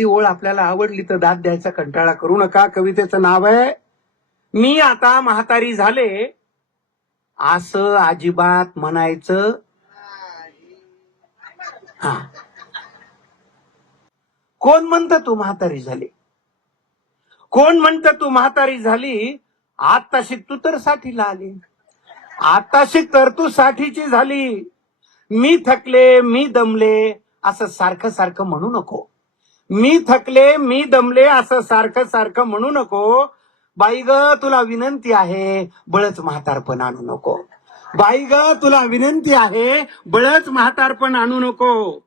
एखादी ओळ आपल्याला आवडली तर दाद द्यायचा कंटाळा करू नका. कवितेचं नाव आहे मी आता म्हातारी झाले, असं अजिबात म्हणायचं. हा, कोण म्हणतं तू म्हातारी झाली? कोण म्हणतं तू म्हातारी झाली? आताशी तू तर साठीला आली, आताशी तर तू साठीची झाली. मी थकले, मी दमले, असं सारखं सारखं म्हणू नको. मी थकले, मी दमले, असं सारखं सारखं म्हणू नको. बाई ग तुला विनंती आहे, बळच म्हातारपण आणू नको. बाई ग तुला विनंती आहे, बळच म्हातारपण आणू नको.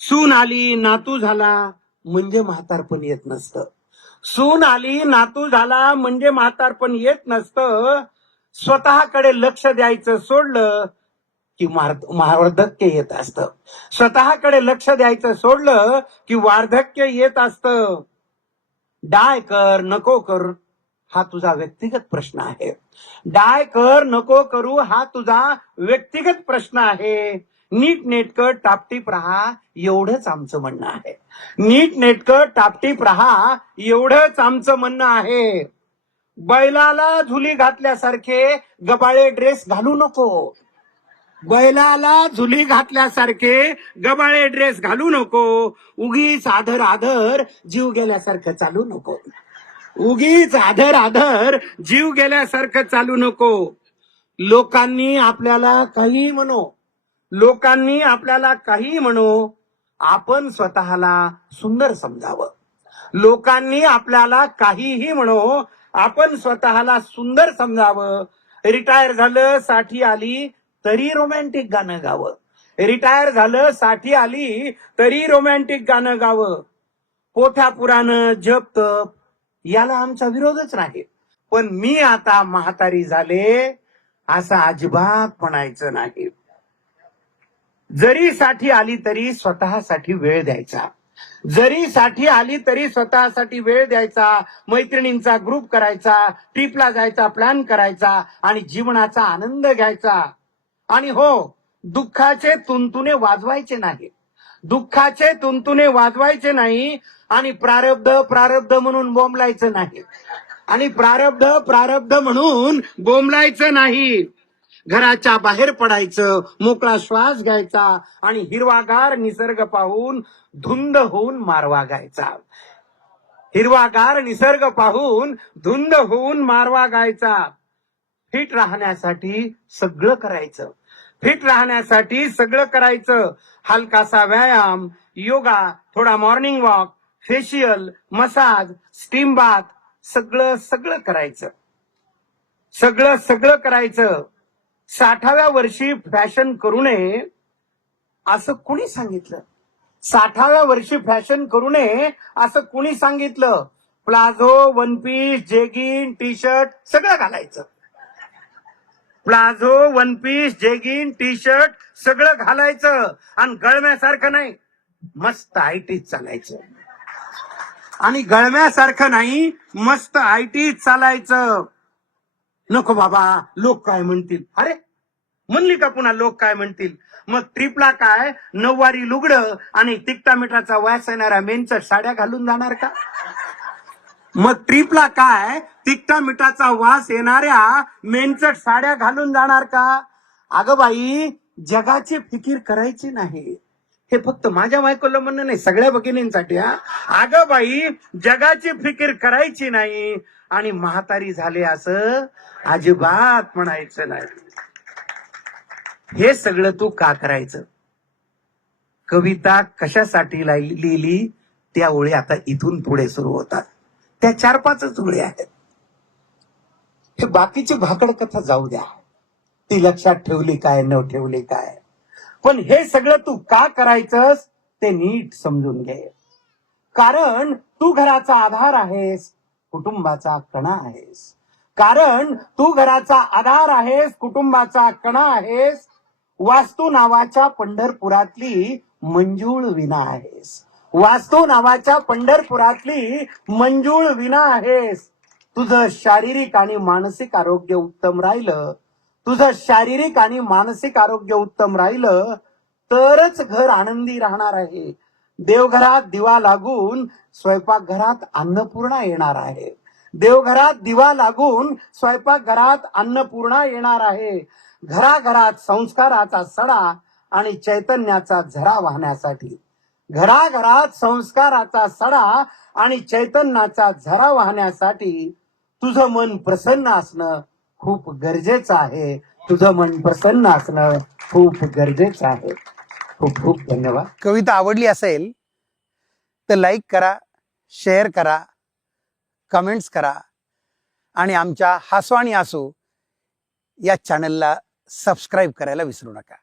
सून आली नातू झाला म्हणजे म्हातारपण येत नसतं. सून आली नातू झाला म्हणजे म्हातारपण येत नसतं. स्वतःकडे लक्ष द्यायचं सोडलं की वार्धक्य येत असतं. स्वतःकडे लक्ष द्यायचं सोडलं की वार्धक्य येत असतं. डाय कर नको कर हा तुझा व्यक्तिगत प्रश्न आहे. डाय कर नको करू हा तुझा व्यक्तिगत प्रश्न आहे. नीट नेटकं टापटीप राहा एवढंच आमचं म्हणणं आहे. नीट नेटकं टापटीप राहा एवढंच आमचं म्हणणं आहे. बैलाला झुली घातल्यासारखे गबाळे ड्रेस घालू नको. बैलाला झुली घातल्यासारखे गबाळे ड्रेस घालू नको. उगीच आधर आधर जीव गेल्यासारखं चालू नको. उगीच आधर आधर जीव गेल्यासारखं चालू नको. लोकांनी आपल्याला काही म्हणो, लोकांनी आपल्याला काही म्हणो, आपण स्वतःला सुंदर समजावं. लोकांनी आपल्याला काहीही म्हणो, आपण स्वतःला सुंदर समजावं. रिटायर झालं, साठी आली तरी रोमॅन्टिक गाणं गावं. रिटायर झालं, साठी आली तरी रोमॅन्टिक गाणं गावं. पोथ्या पुराण जप तप याला आमचा विरोधच नाही. पण मी आता म्हातारी झाले असं अजिबात म्हणायचं नाही. जरी साठी आली तरी स्वतःसाठी वेळ द्यायचा. जरी साठी आली तरी स्वतःसाठी वेळ द्यायचा. मैत्रिणींचा ग्रुप करायचा, ट्रिपला जायचा प्लॅन करायचा आणि जीवनाचा आनंद घ्यायचा. आणि हो, दुःखाचे तुणतुणे वाजवायचे नाही. दुःखाचे तुणतुणे वाजवायचे नाही. आणि प्रारब्ध प्रारब्ध म्हणून बोंबलायचं नाही. आणि प्रारब्ध प्रारब्ध म्हणून बोंबलायचं नाही. घराच्या बाहेर पडायचं, मोकळा श्वास घ्यायचा आणि हिरवागार निसर्ग पाहून धुंद होऊन मारवा गायचा. हिरवागार निसर्ग पाहून धुंद होऊन मारवा गायचा. फिट राहण्यासाठी सगळं करायचं. फिट राहण्यासाठी सगळं करायचं. हलकासा व्यायाम, योगा, थोडा morning walk, facial, massage, steam bath सगळं सगळं करायचं. सगळं सगळं करायचं. 60व्या वर्षी फॅशन करू नये असं कुणी सांगितलं? 60व्या वर्षी फॅशन करू नये असं कुणी सांगितलं? Palazzo, one piece, jegging, T shirt सगळं घालायचं. Palazzo, one piece, jegging, T shirt सगळं घालायचं. आणि गळम्यासारखं नाही, मस्त आयटीत चालायचं. आणि गळम्यासारखं नाही, मस्त आयटीत चालायचं. नको बाबा लोक काय म्हणतील. अरे म्हणली का पुन्हा लोक काय म्हणतील? मग ट्रिपला काय नऊवारी लुगडं आणि तिकटा मिठाचा वास येणाऱ्या मेनचट साड्या घालून जाणार का? मग ट्रिपला काय तिकटा मिठाचा वास येणाऱ्या मेनचट साड्या घालून जाणार का? अगं बाई, जगाची फिकीर करायची नाही. हे फक्त माझ्या बायकोला म्हणणं नाही, सगळ्या भगिनींसाठी. अगं बाई, जगाची फिकीर करायची नाही आणि म्हातारी झाले असं अजिबात म्हणायचं नाही. हे सगळं तू का करायचं? कविता कशासाठी लिहिली त्या ओळी आता इथून पुढे सुरू होतात. त्या 4-5 ओळी आहेत. हे बाकीची भाकड कथा जाऊ द्या, ती लक्षात ठेवली काय न ठेवली काय. पण हे सगळं तू का करायचंस ते नीट समजून घे. कारण तू घराचा आधार आहेस, कुटुंबाचा कणा आहेस. कारण तू घराचा आधार आहेस, कुटुंबाचा कणा आहेस. वास्तू नावाच्या पंढरपुरातली मंजुळ विना आहेस. वास्तू नावाच्या पंढरपुरातली मंजुळ विना आहेस. तुझं शारीरिक आणि मानसिक आरोग्य उत्तम राहिलं, तुझं शारीरिक आणि मानसिक आरोग्य उत्तम राहिलं तरच घर आनंदी राहणार आहे. देवघरात दिवा लागून स्वयंपाकघरात अन्नपूर्णा येणार आहे. देवघरात दिवा लागून स्वयंपाकघरात अन्नपूर्णा येणार आहे. घराघरात संस्काराचा सडा आणि चैतन्याचा झरा वाहण्यासाठी, घराघरात संस्काराचा सडा आणि चैतन्याचा झरा वाहण्यासाठी तुझं मन प्रसन्न असणं खूप गरजेचं आहे. तुझं मन प्रसन्न असणं खूप गरजेचं आहे. खूप खूप धन्यवाद. कविता आवडली असेल तर लाईक करा, शेअर करा, कमेंट्स करा आणि आमच्या हसो आणि आसो या चॅनलला सबस्क्राईब करायला विसरू नका.